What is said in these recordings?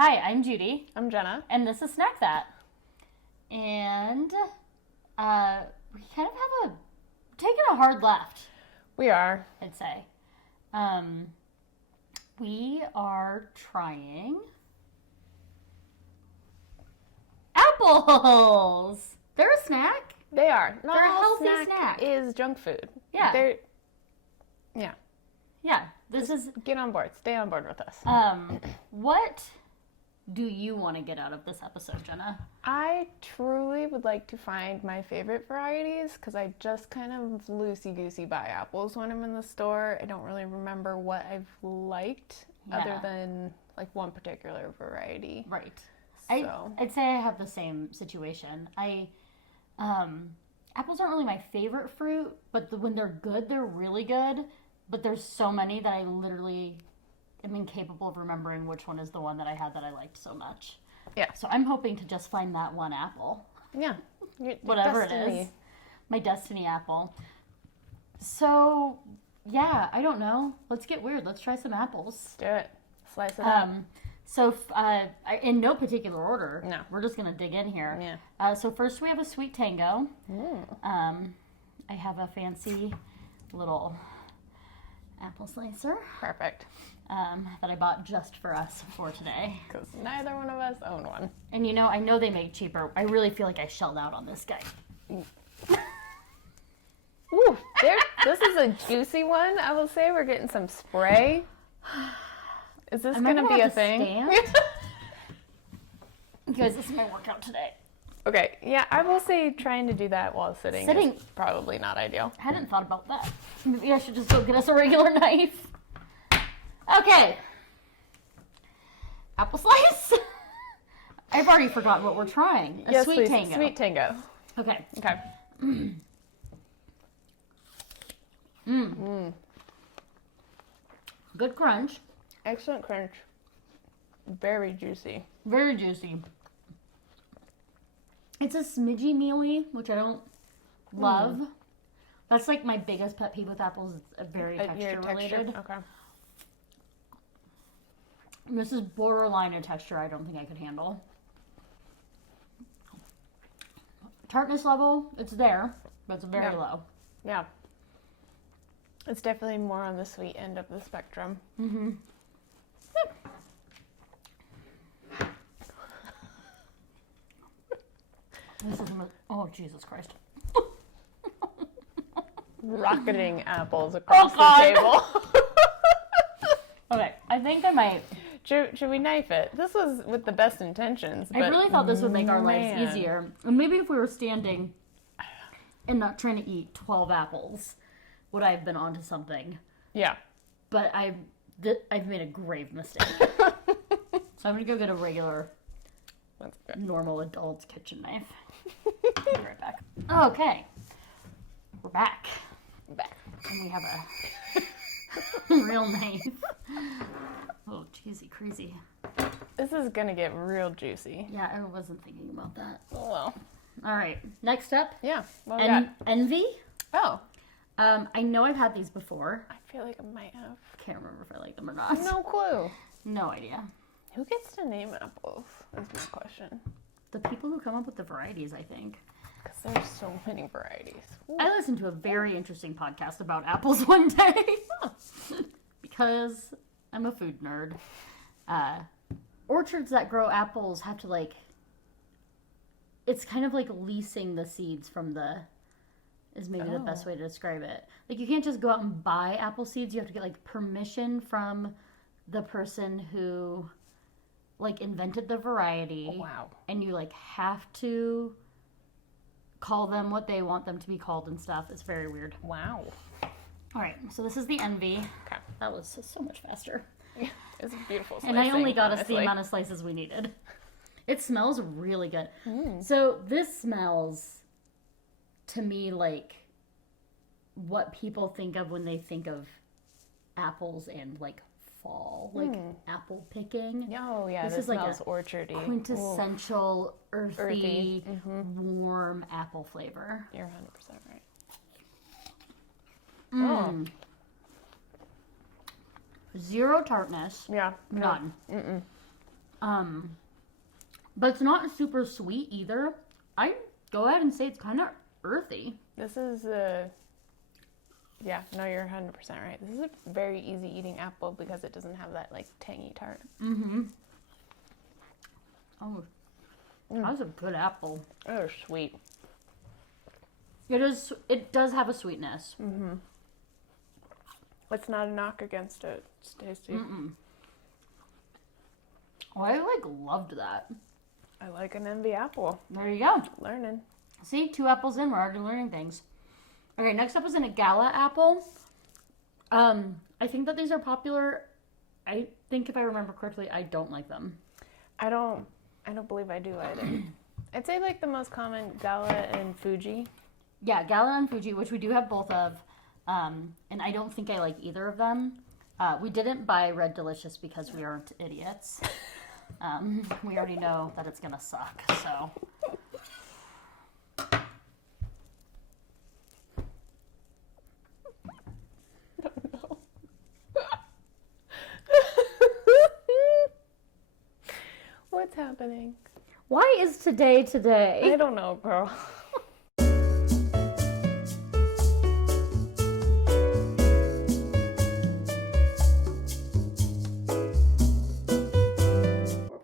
Hi, I'm Judy. I'm Jenna. And this is Snack That. And we kind of have taken a hard left. We are. I'd say. We are trying apples. They're a snack. They are. They're a healthy snack. Is junk food. Yeah. Yeah. This is. Get on board. Stay on board with us. What do you want to get out of this episode, Jenna? I truly would like to find my favorite varieties because I just kind of loosey-goosey buy apples when I'm in the store. I don't really remember what I've liked other than like one particular variety. Right. So. I'd say I have the same situation. Apples aren't really my favorite fruit, but when they're good, they're really good. But there's so many that I literally am incapable of remembering which one is the one that I had that I liked so much. Yeah. So I'm hoping to just find that one apple. Yeah. Whatever it is. My destiny apple. So, yeah, I don't know. Let's get weird. Let's try some apples. Do it. Slice it up. So, in no particular order. No. We're just going to dig in here. Yeah. So first we have a sweet tango. I have a fancy little apple slicer. Perfect. That I bought just for us for today. Because neither one of us own one. And I know they make cheaper. I really feel like I shelled out on this guy. Ooh, this is a juicy one. I will say we're getting some spray. Is this going to be a thing? Guys, this is my workout today. Okay, yeah, I will say trying to do that while sitting is probably not ideal. I hadn't thought about that. Maybe I should just go get us a regular knife. Okay. Apple slice. I've already forgotten what we're trying. Yes, sweet please. tango. Sweet tango. Okay. Okay. Good crunch. Excellent crunch. Very juicy. Very juicy. It's a smidgy mealy, which I don't love. That's like my biggest pet peeve with apples. It's very texture related. Okay. This is borderline a texture I don't think I could handle. Tartness level, it's there, but it's very low. Yeah. It's definitely more on the sweet end of the spectrum. Mm-hmm. This is oh, Jesus Christ. Rocketing apples across the table. Okay, I think I might. Should we knife it? This was with the best intentions. I really thought this would make our lives easier. And maybe if we were standing and not trying to eat 12 apples, would I have been onto something? Yeah. But I've made a grave mistake. So I'm going to go get a regular, normal adult kitchen knife. I'll be right back. Okay. We're back. And we have a real knife. Oh, cheesy, crazy. This is going to get real juicy. Yeah, I wasn't thinking about that. Oh, well. All right. Next up. Yeah. Envy. Oh. I know I've had these before. I feel like I might have. Can't remember if I like them or not. No clue. No idea. Who gets to name apples is my question. The people who come up with the varieties, I think. Because there's so many varieties. Ooh. I listened to a very interesting podcast about apples one day. Because I'm a food nerd. Orchards that grow apples have to it's kind of like leasing the seeds from is maybe the best way to describe it. Like, you can't just go out and buy apple seeds. You have to get permission from the person who invented the variety. Oh, wow. And you have to call them what they want them to be called and stuff. It's very weird. Wow. All right, so this is the Envy. Okay. That was so much faster. Yeah, it's beautiful slicing, and I only got honestly. us the amount of slices we needed. It smells really good. So this smells to me like what people think of when they think of apples and fall, apple picking. Oh yeah, this is smells orchardy. Quintessential earthy, warm apple flavor. You're 100% right. Zero tartness. Yeah. None. Mm-mm. But it's not super sweet either. I go ahead and say it's kind of earthy. This is yeah, no, you're 100% right. This is a very easy eating apple because it doesn't have that like tangy tart. Mm-hmm. Oh, that's a good apple. They're sweet. It is. It does have a sweetness. Mm-hmm. It's not a knock against it. It's tasty. Mm-mm. Oh, I like loved that. I like an envy apple. There you go. Learning. See, 2 apples in, we're already learning things. Okay, next up is a gala apple. I think that these are popular. I think if I remember correctly, I don't like them. I don't believe I do either. I'd say like the most common Gala and Fuji. Yeah, Gala and Fuji, which we do have both of. And I don't think I like either of them. We didn't buy Red Delicious because we aren't idiots. We already know that it's gonna suck, so. What's happening? Why is today today? I don't know, girl.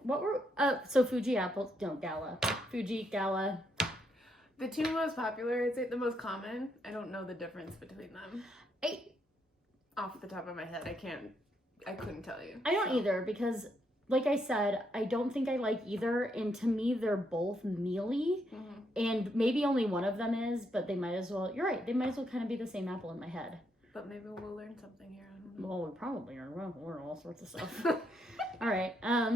What were so Fuji apples? No, Gala. Fuji, Gala. The 2 most popular, I'd say the most common. I don't know the difference between them. Off the top of my head, I couldn't tell you. I don't either because, like I said, I don't think I like either. And to me, they're both mealy. Mm-hmm. And maybe only one of them is, but they might as well, you're right, they might as well kind of be the same apple in my head. But maybe we'll learn something here. I don't know. Well, we probably are. We'll learn all sorts of stuff. All right.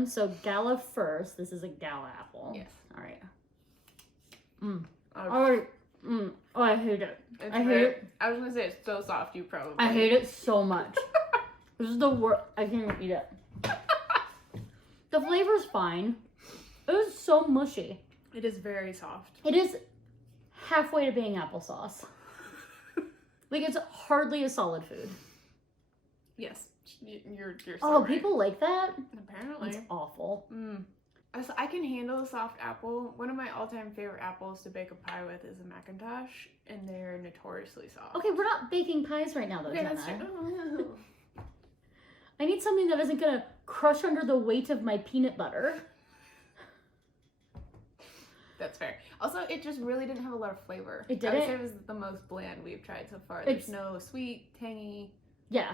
So Gala first. This is a Gala apple. Yes. All right. Oh, I hate it. I hate it. I was gonna say it's so soft. You probably. I hate it so much. This is the worst. I can't even eat it. The flavor's fine. It is so mushy. It is very soft. It is halfway to being applesauce. Like it's hardly a solid food. Yes, you're so oh, right. People like that? Apparently. It's awful. So I can handle a soft apple. One of my all-time favorite apples to bake a pie with is a Macintosh, and they're notoriously soft. Okay, we're not baking pies right now, though, Okay, Jenna. that's true. I need something that isn't gonna crush under the weight of my peanut butter. That's fair. Also, it just really didn't have a lot of flavor. It didn't? I would say it was the most bland we've tried so far. There's no sweet, tangy,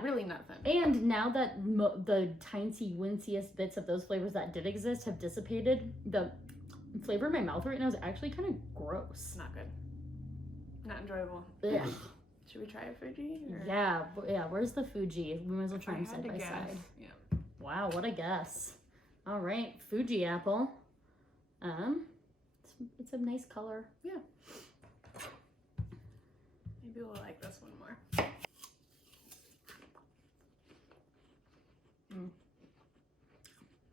really nothing. And now that the tiny, winciest bits of those flavors that did exist have dissipated, the flavor in my mouth right now is actually kind of gross. Not good. Not enjoyable. Yeah. Should we try a Fuji? Or? Yeah. Where's the Fuji? We might as well try them side by side. Yeah. Wow, what a guess. All right, Fuji apple. It's a nice color. Yeah. Maybe we'll like this one more.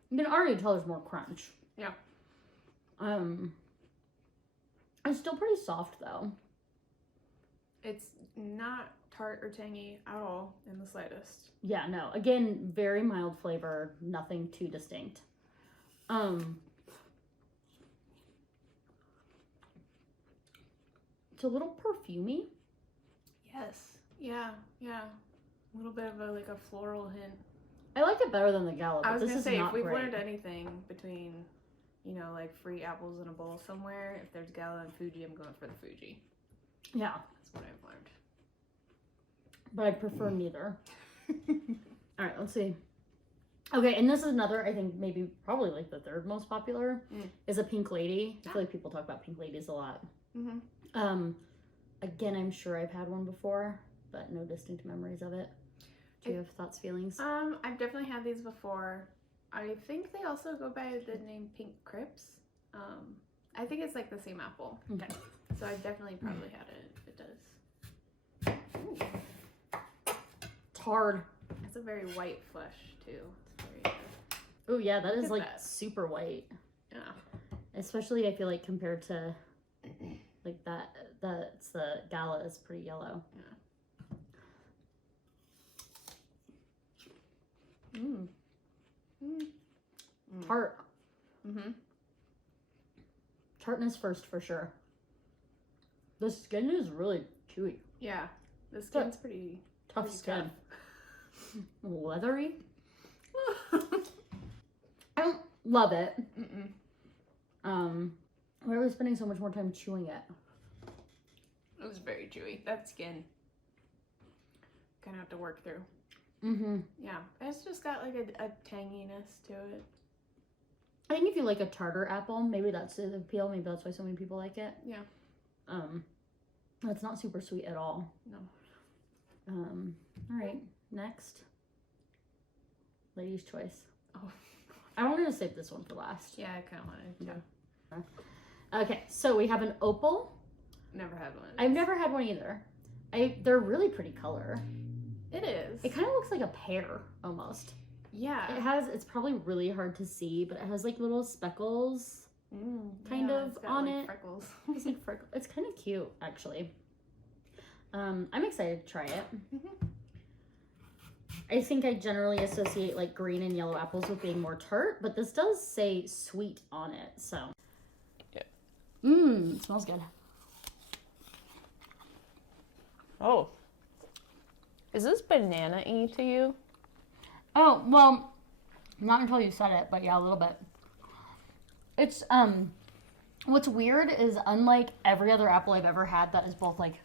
You can already tell there's more crunch. Yeah. It's still pretty soft though. It's not tart or tangy at all in the slightest. Yeah, no. Again, very mild flavor, nothing too distinct. It's a little perfumey. Yes. Yeah. A little bit of a floral hint. I like it better than the Gala, but this is not if we've great. learned anything between, free apples in a bowl somewhere, if there's Gala and Fuji, I'm going for the Fuji. Yeah. That's what I've learned. But I prefer neither. All right, let's see. Okay, and this is another, I think probably the third most popular, is a Pink Lady. I feel like people talk about Pink Ladies a lot. Mm-hmm. Again, I'm sure I've had one before, but no distinct memories of it. Do you have thoughts, feelings? I've definitely had these before. I think they also go by the name Pink Crips. I think it's the same apple. Okay. So I've definitely probably had it. It does. Ooh. It's hard. It's a very white flesh too. It's very. Oh yeah, that is super white. Yeah. Especially I feel like compared to that's the Gala is pretty yellow. Yeah. Tart. Mm-hmm. Tartness first for sure. The skin is really chewy. Yeah, the skin's pretty Tough skin. Tough. Leathery. I don't love it. Why are we spending so much more time chewing it? It was very chewy. That skin. Gonna have to work through. Yeah, it's just got like a tanginess to it. I think if you like a tartar apple, maybe that's the appeal. Maybe that's why so many people like it. Yeah. It's not super sweet at all. No. All right, next. Lady's choice. Oh. I wanted to save this one for last. Yeah, I kind of wanted to. Okay, so we have an opal. Never had one. I've never had one either. They're really pretty color. It is. It kind of looks like a pear almost. Yeah. It's probably really hard to see, but it has like little speckles kind of on like it. Freckles. It's like freckles. It's kind of cute, actually. I'm excited to try it. I think I generally associate like green and yellow apples with being more tart, but this does say sweet on it, so. Yeah. It smells good. Oh. Is this banana-y to you? Oh, well, not until you said it, but yeah, a little bit. It's, what's weird is unlike every other apple I've ever had that is both, like,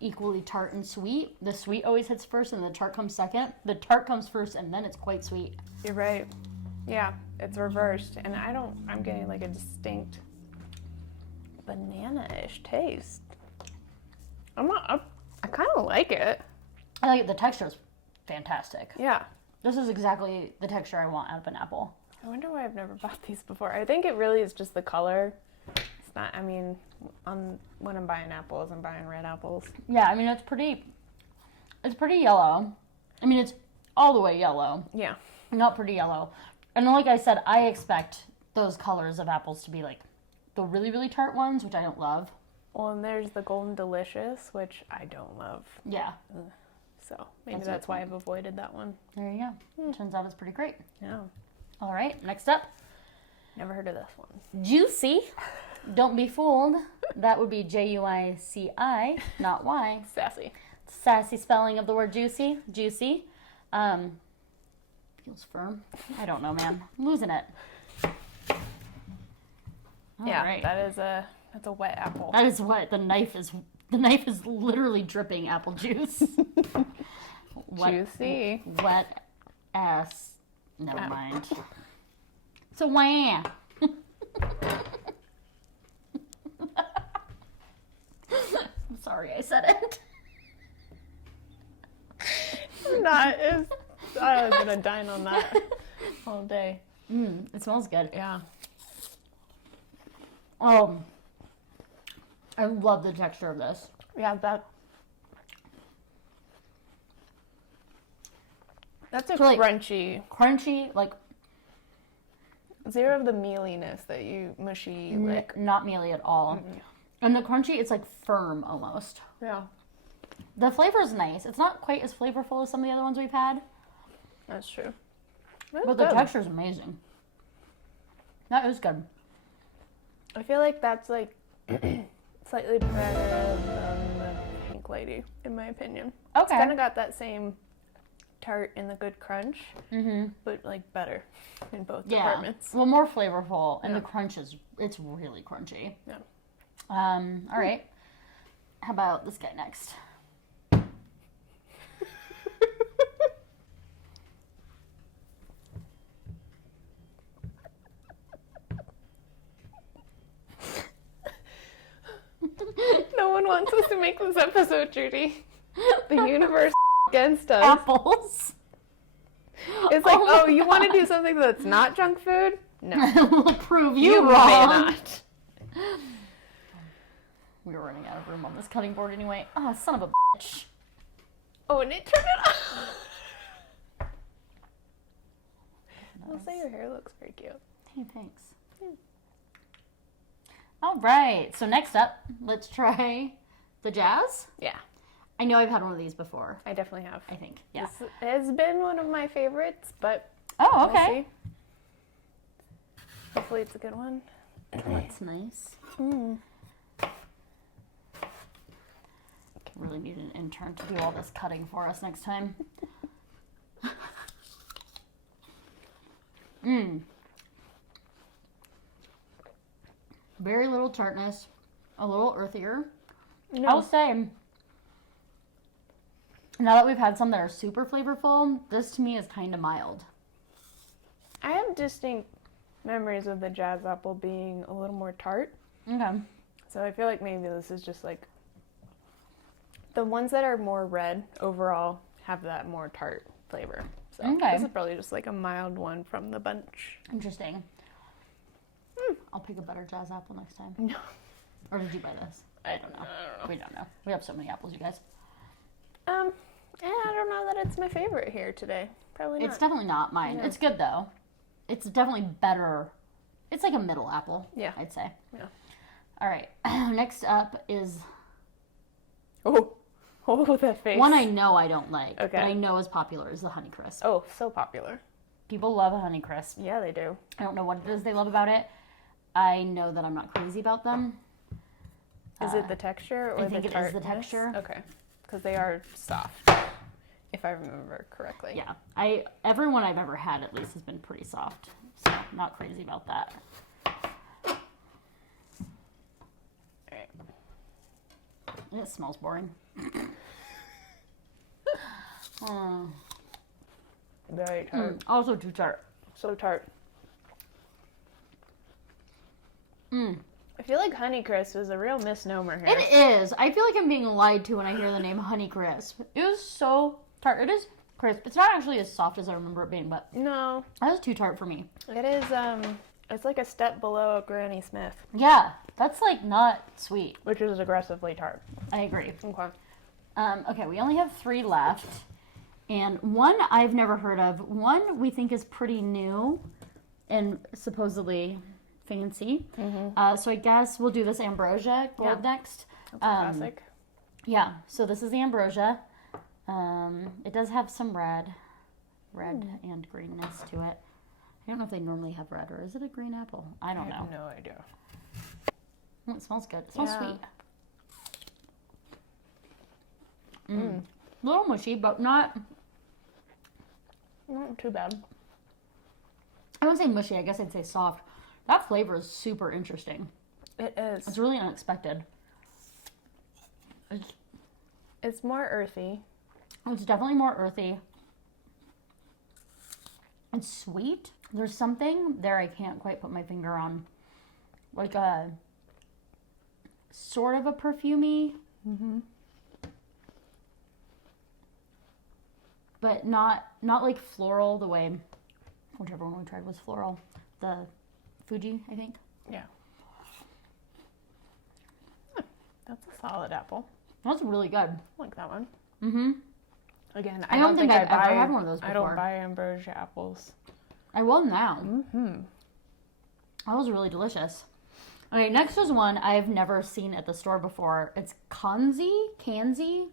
equally tart and sweet, the sweet always hits first and the tart comes second. The tart comes first and then it's quite sweet. You're right. Yeah, it's reversed. And I'm getting, like, a distinct banana-ish taste. I kind of like it. I like it. The texture is fantastic. Yeah. This is exactly the texture I want out of an apple. I wonder why I've never bought these before. I think it really is just the color. It's not, I mean, when I'm buying apples, I'm buying red apples. Yeah, I mean, it's pretty yellow. I mean, it's all the way yellow. Yeah. Not pretty yellow. And like I said, I expect those colors of apples to be like the really, really tart ones, which I don't love. Well, and there's the Golden Delicious, which I don't love. Yeah. So maybe that's why I've avoided that one. There you go. Turns out it's pretty great. Yeah. All right, next up. Never heard of this one. Juicy. Don't be fooled. That would be Juici, not Y. Sassy. Sassy spelling of the word juicy. Juicy. Feels firm. I don't know, man. I'm losing it. All right. That's a wet apple. That is what the knife is literally dripping apple juice. Juicy. Wet ass. Never mind. So wah. I'm sorry I said it. I was gonna dine on that all day. It smells good. Yeah. Oh, I love the texture of this. Yeah, that's a like, crunchy, like zero of the mealiness that you mushy, like not mealy at all. And the crunchy, it's like firm almost. Yeah. The flavor is nice. It's not quite as flavorful as some of the other ones we've had. That's true. But the texture is amazing. That is good. I feel like that's like slightly better than the Pink Lady, in my opinion. Okay. It's kind of got that same tart and the good crunch, but like better in both departments. Well, more flavorful, and the crunch it's really crunchy. Yeah. All right. How about this guy next? No one wants us to make this episode, Judy. The universe against us. Apples. It's like, oh, you want to do something that's not junk food? No. We'll prove you may wrong. not. We were running out of room on this cutting board anyway. Oh, son of a bitch. Oh, and it turned it off. I'll say your hair looks very cute. Hey, thanks. All right. So next up, let's try the Jazz. Yeah. I know I've had one of these before. I definitely have. I think. Yeah. This has been one of my favorites, but Oh, okay. we'll see. Hopefully it's a good one. That's nice. Really need an intern to do all this cutting for us next time. Very little tartness, a little earthier. No. I'll say, now that we've had some that are super flavorful, this to me is kind of mild. I have distinct memories of the jazz apple being a little more tart. Okay. So I feel like maybe this is just like the ones that are more red overall have that more tart flavor. So this is probably just like a mild one from the bunch. Interesting. I'll pick a better jazz apple next time. No. Or did you buy this? I don't know. We don't know. We have so many apples, you guys. And I don't know that it's my favorite here today. Probably not. It's definitely not mine. Yeah. It's good though. It's definitely better. It's like a middle apple. Yeah. I'd say. Yeah. All right. Next up is. Oh, that face. One I know I don't like, okay. but I know is popular is the Honeycrisp. Oh, so popular. People love a Honeycrisp. Yeah, they do. I don't know what it is they love about it. I know that I'm not crazy about them. Is it the texture or the tartness? I think it is the texture. Okay, because they are soft, if I remember correctly. Yeah, everyone I've ever had at least has been pretty soft, so I'm not crazy about that. All right. And it smells boring. Very tart. Also too tart. So tart. I feel like Honeycrisp is a real misnomer here. It is. I feel like I'm being lied to when I hear the name Honeycrisp. It was so tart. It is crisp. It's not actually as soft as I remember it being, but no, that was too tart for me. It is. It's like a step below a Granny Smith. Yeah, that's like not sweet. Which is aggressively tart. I agree. Okay. Okay, we only have 3 left, and one I've never heard of. One we think is pretty new, and supposedly fancy. So I guess we'll do this Ambrosia gold next. That's a classic. Yeah, so this is the Ambrosia. It does have some red and greenness to it. I don't know if they normally have red, or is it a green apple? I don't know. I have no idea. It smells good. It smells sweet. A little mushy, but not too bad. I wouldn't say mushy. I guess I'd say soft. That flavor is super interesting. It is. It's really unexpected. It's more earthy. It's definitely more earthy. It's sweet. There's something there I can't quite put my finger on. Like a sort of a perfumey. But not like floral the way whichever one we tried was floral. The Fuji, I think. Yeah. That's a solid apple. That's really good. I like that one. Again, I don't think I've ever had one of those before. I don't buy Ambrosia apples. I will now. That was really delicious. Okay, next is one I've never seen at the store before. It's Kanzi.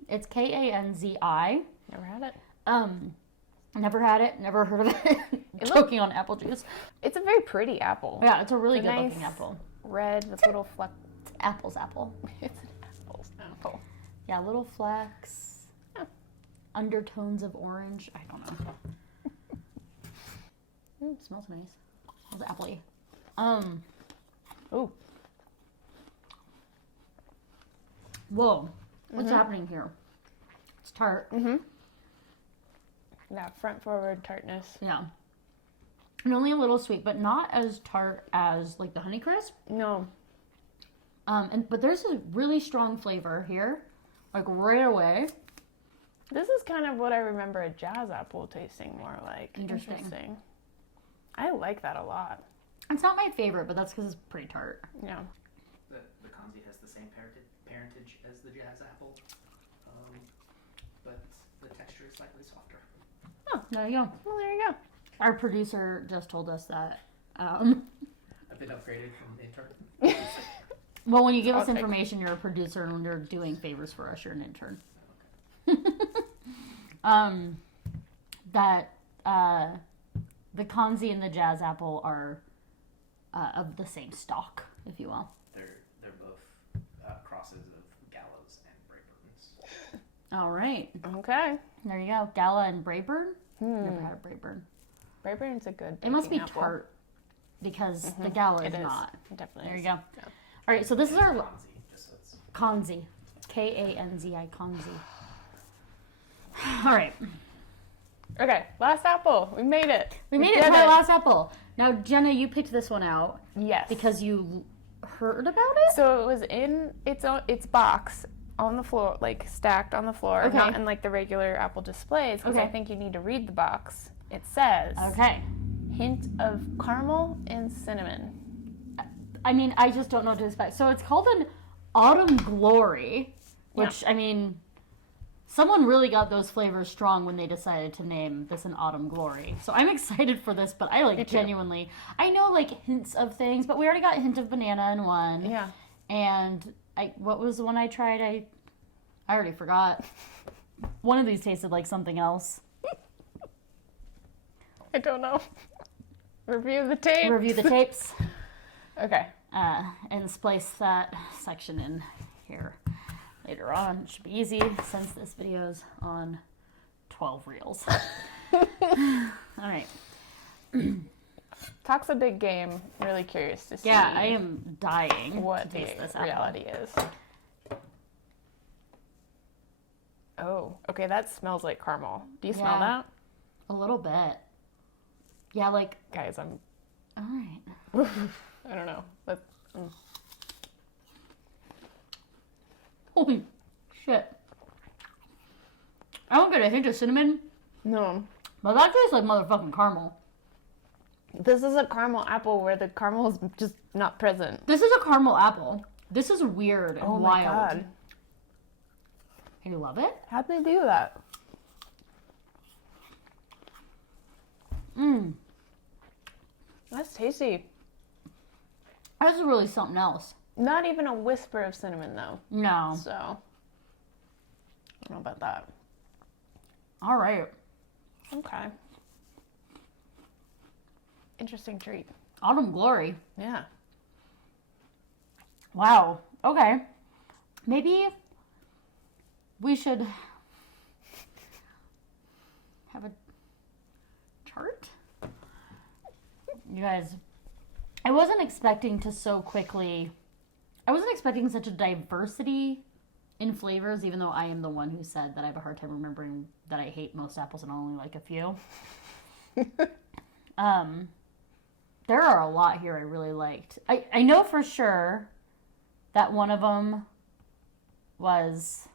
It's Kanzi. Never had it. Never had it. Never heard of it. Choking on apple juice. It's a very pretty apple. Yeah, it's a really good looking apple. Red with little flecks. It's apple's apple. It's an apple's apple. Yeah, little flecks. Undertones of orange. I don't know. Smells nice. Smells appley. Ooh. Whoa. What's happening here? It's tart. That front forward tartness. Yeah. And only a little sweet, but not as tart as like the Honeycrisp. No. But there's a really strong flavor here, like right away. This is kind of what I remember a jazz apple tasting more like. Interesting. I like that a lot. It's not my favorite, but that's because it's pretty tart. Yeah. The Kanzi has the same parentage as the jazz apple, but the texture is slightly softer. Oh, there you go. Well, there you go. Our producer just told us that. I've been upgraded from intern. Well, when you give us information, you're a producer, and when you're doing favors for us, you're an intern. The Kanzi and the jazz apple are of the same stock, if you will. They're both crosses of Gallows and Brayburn's. All right. Okay. There you go. Gala and Brayburn. Never had a Brayburn. Brayburn's a good. It must be baking apple. tart because the Gala is It is. not. It definitely There is. you go. Yeah. All right, so this is our Kanzi, just so it's Kanzi. Kanzi. Kanzi. All right. Okay, last apple. We made it. We made it did to our last apple. Now, Jenna, you picked this one out Yes. because you heard about it? So it was in its box on the floor, like stacked on the floor, Okay. not in like the regular apple displays, because I Okay. think you need to read the box. It says, Okay. hint of caramel and cinnamon. I mean, I just don't know what to expect. So it's called an Autumn Glory, which, I mean, someone really got those flavors strong when they decided to name this an Autumn Glory. So I'm excited for this, but I Me too. genuinely, I know like hints of things, but we already got a hint of banana in one. Yeah. And what was the one I tried? I already forgot. One of these tasted like something else. I don't know. Review the tape. Review the tapes. Okay. And splice that section in here later on. It should be easy since this video's on 12 reels. All right. Talk's a big game. Really curious to see. Yeah, I am dying what to the taste this apple. reality is. Oh, okay. That smells like caramel. Do you smell Yeah. that? A little bit. Yeah, like, Guys, I'm. all right. I don't know. But Holy shit. I don't get a hint of cinnamon, no. but that tastes like motherfucking caramel. This is a caramel apple where the caramel is just not present. This is a caramel apple. This is weird and Oh wild. my god. You love it? How'd they do that? Mmm. That's tasty. This is really something else. Not even a whisper of cinnamon though. No. So I don't know about that. All right. Okay. Interesting treat. Autumn Glory. Yeah. Wow. Okay. Maybe we should have a chart. You guys, I wasn't expecting to so quickly. I wasn't expecting such a diversity in flavors, even though I am the one who said that I have a hard time remembering that I hate most apples and I only like a few. There are a lot here I really liked. I know for sure that one of them was...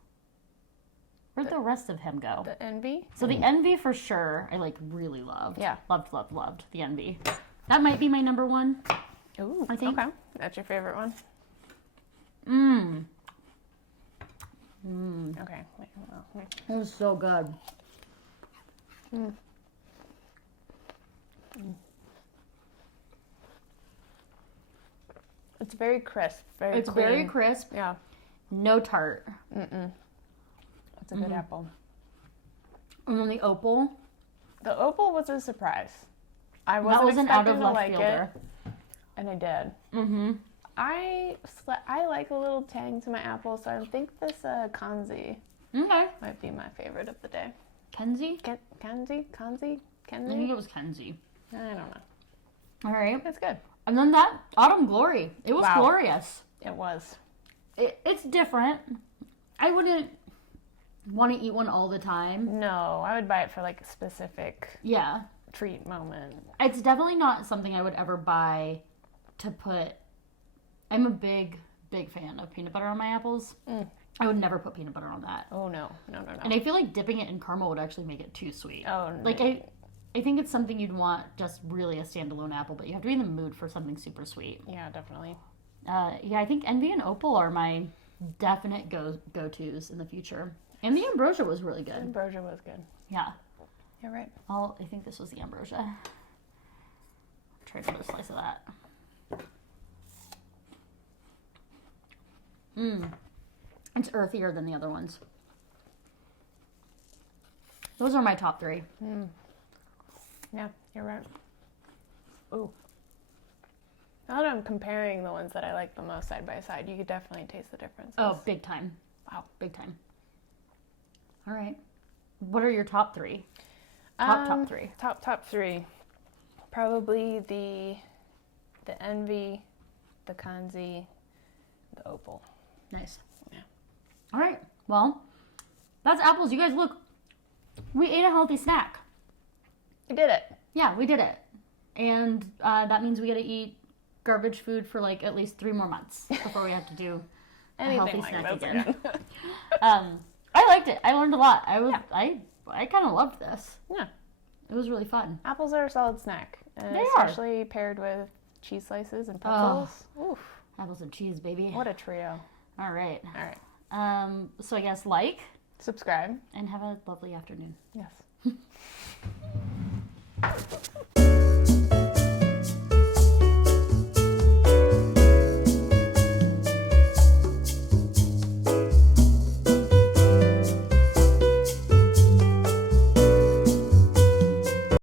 Where'd the rest of him go? The envy? So the envy for sure, I like really loved. Yeah. Loved the envy. That might be my number one. Ooh, I think. okay. That's your favorite one? Okay. Wait, wait. It was so good. It's very crisp. Very It's clean. very crisp. Yeah. No tart. It's a good apple. And then the opal. The opal was a surprise. I That wasn't was an out expecting of to left like fielder. it, and I did. Mm-hmm. I like a little tang to my apple, so I think this Kanzi Okay. might be my favorite of the day. Kenzie? Kanzi? I think Kanzi? it was Kenzie. I don't know. All right. It's good. And then that Autumn Glory. It was Wow. glorious. It was. It's different. I wouldn't want to eat one all the time. No, I would buy it for like a specific Yeah. treat moment. It's definitely not something I would ever buy to put... I'm a big fan of peanut butter on my apples. I would never put peanut butter on that. Oh no. And I feel like dipping it in caramel would actually make it too sweet. Oh no. Like, I think it's something you'd want just really a standalone apple, but you have to be in the mood for something super sweet. Yeah, definitely. Yeah, I think Envy and Opal are my definite go-tos in the future. And the Ambrosia was really good. Ambrosia was good. Yeah. You're right. I think this was the Ambrosia. Try another slice of that. It's earthier than the other ones. Those are my top three. Yeah, you're right. Ooh. Now that I'm comparing the ones that I like the most side by side, you could definitely taste the difference. Oh, big time. Wow. Big time. All right. What are your top three? Top three. Top three. Probably the Envy, the Kanzi, the Opal. Nice. Yeah. All right. Well, that's apples. You guys, look. We ate a healthy snack. We did it. Yeah, we did it. And that means we got to eat garbage food for like at least 3 more months before we have to do a healthy like snack this again. I liked it. I learned a lot. I kind of loved this. Yeah. It was really fun. Apples are a solid snack, and They especially paired with cheese slices and pretzels. Oof. Apples and cheese, baby. What a trio. All right. All right. So I guess like Subscribe. and have a lovely afternoon. Yes.